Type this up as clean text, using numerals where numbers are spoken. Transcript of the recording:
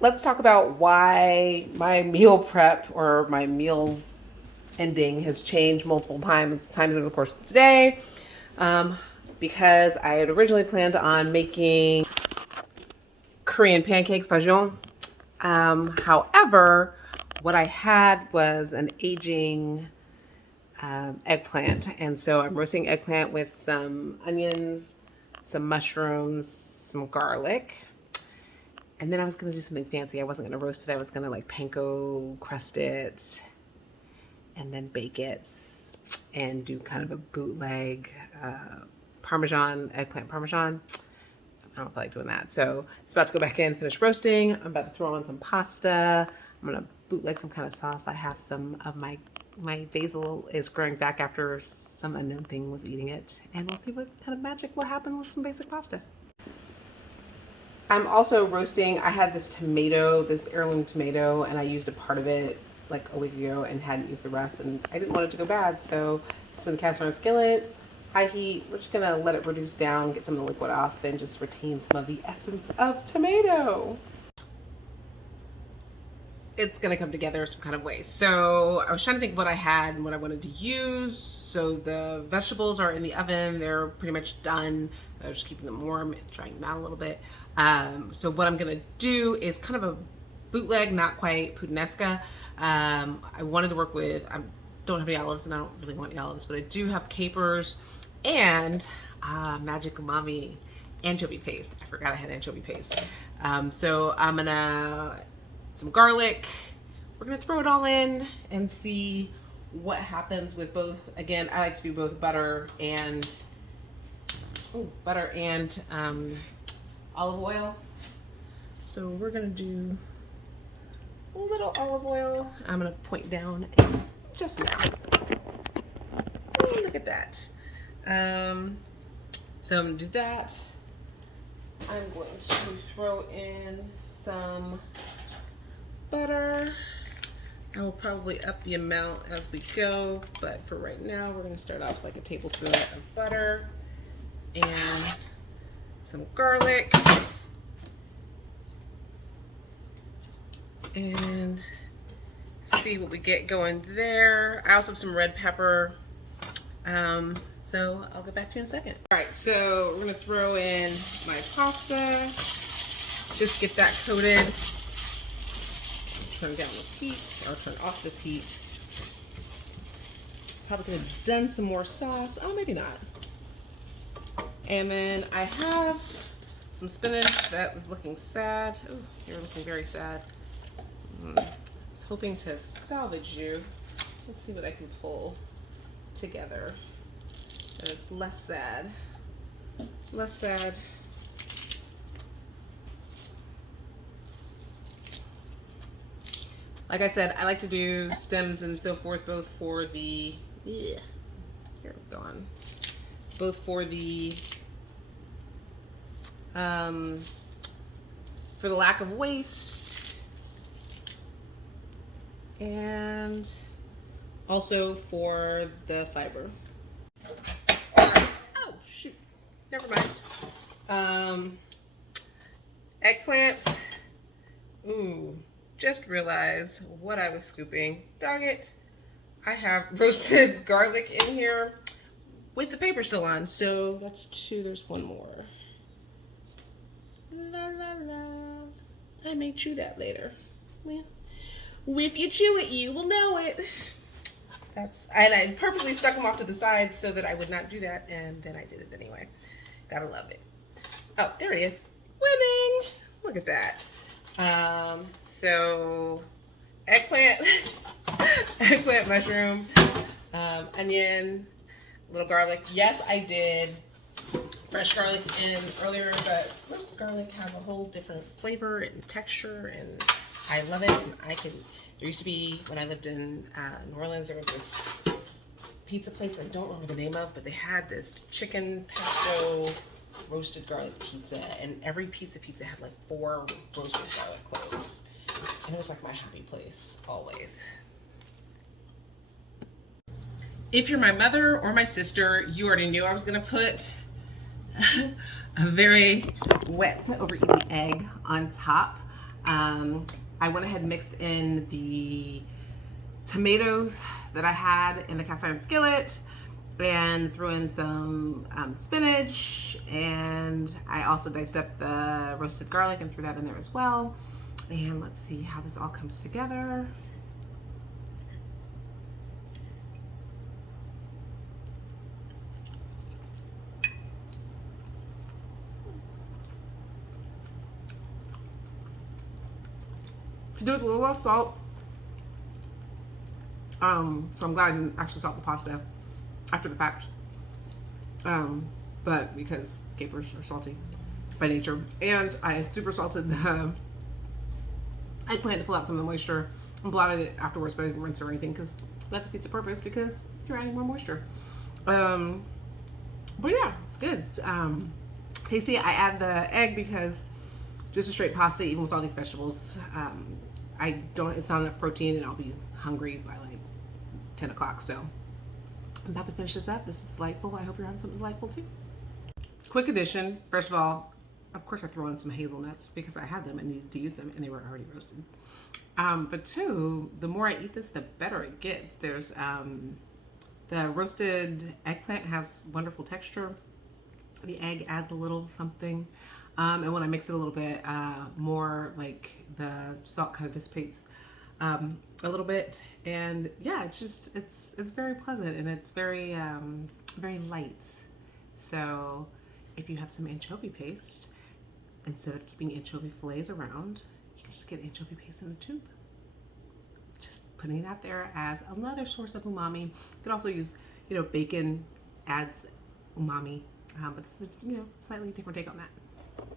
let's talk about why my meal prep or my meal ending has changed multiple times over the course of today. Um, because I had originally planned on making Korean pancakes, bajon. However, what I had was an aging eggplant, and so I'm roasting eggplant with some onions, some mushrooms, some garlic, and then I was gonna do something fancy. I wasn't gonna roast it. I was gonna like panko crust it and then bake it and do kind of a bootleg Parmesan, eggplant Parmesan. I don't feel like doing that. So it's about to go back in, finish roasting. I'm about to throw on some pasta. I'm gonna bootleg some kind of sauce. I have some of my basil is growing back after some unknown thing was eating it. And we'll see what kind of magic will happen with some basic pasta. I'm also roasting. I had this tomato, this heirloom tomato, and I used a part of it like a week ago and hadn't used the rest, and I didn't want it to go bad. So this is in the cast iron skillet, high heat. We're just gonna let it reduce down, get some of the liquid off, and just retain some of the essence of tomato. It's gonna come together some kind of way. So I was trying to think of what I had and what I wanted to use. So the vegetables are in the oven. They're pretty much done. I'm just keeping them warm and drying them out a little bit. So what I'm gonna do is kind of a bootleg, not quite puttanesca. I wanted to work with, I don't have any olives and I don't really want any olives, but I do have capers and magic umami anchovy paste. I forgot I had anchovy paste. So I'm gonna some garlic. We're gonna throw it all in and see what happens with both. Again, I like to do both butter and olive oil. So we're gonna do a little olive oil. I'm gonna point down just now. Ooh, look at that. So I'm gonna do that. I'm going to throw in some butter. I will probably up the amount as we go, but for right now, we're gonna start off like a tablespoon of butter and some garlic and see what we get going there. I also have some red pepper. So I'll get back to you in a second. All right, so we're gonna throw in my pasta, just get that coated. Turn down this heat, or turn off this heat. Probably could have done some more sauce. Oh, maybe not. And then I have some spinach that was looking sad. Oh, you're looking very sad. I was hoping to salvage you. Let's see what I can pull together. That is less sad. Less sad. Like I said, I like to do stems and so forth, both for the, here we're going, both for the lack of waste and also for the fiber. Oh shoot, never mind. Eggplant. Ooh. Just realized what I was scooping. Dog it. I have roasted garlic in here with the paper still on. So that's two. There's one more. La la la. I may chew that later. Well, if you chew it, you will know it. And I purposely stuck them off to the side so that I would not do that, and then I did it anyway. Gotta love it. Oh, there it is. Winning. Look at that. So eggplant, eggplant, mushroom, onion, little garlic. Yes, I did fresh garlic in earlier, but roasted garlic has a whole different flavor and texture, and I love it. And there used to be, when I lived in New Orleans, there was this pizza place I don't remember the name of, but they had this chicken pesto roasted garlic pizza, and every piece of pizza had like 4 roasted garlic cloves. And it was like my happy place, always. If you're my mother or my sister, you already knew I was gonna put a very wet over easy egg on top. I went ahead and mixed in the tomatoes that I had in the cast iron skillet and threw in some spinach, and I also diced up the roasted garlic and threw that in there as well. And let's see how this all comes together. To do it with a little less salt. So I'm glad I didn't actually salt the pasta after the fact. But because capers are salty by nature, and I super salted the eggplant to pull out some of the moisture and blotted it afterwards, but I didn't rinse or anything because that defeats the purpose because you're adding more moisture. But yeah, it's good. It's, tasty. I add the egg because just a straight pasta, even with all these vegetables, I don't. It's not enough protein, and I'll be hungry by like 10 o'clock. So I'm about to finish this up. This is delightful. I hope you're having something delightful too. Quick addition. First of all, of course, I throw in some hazelnuts because I had them and needed to use them, and they were already roasted. But two, the more I eat this, the better it gets. There's the roasted eggplant has wonderful texture. The egg adds a little something. And when I mix it a little bit more, like the salt kind of dissipates a little bit. And yeah, it's very pleasant, and it's very very light. So if you have some anchovy paste, instead of keeping anchovy fillets around, you can just get anchovy paste in a tube. Just putting it out there as another source of umami. You could also use, bacon adds umami, but this is, slightly different take on that.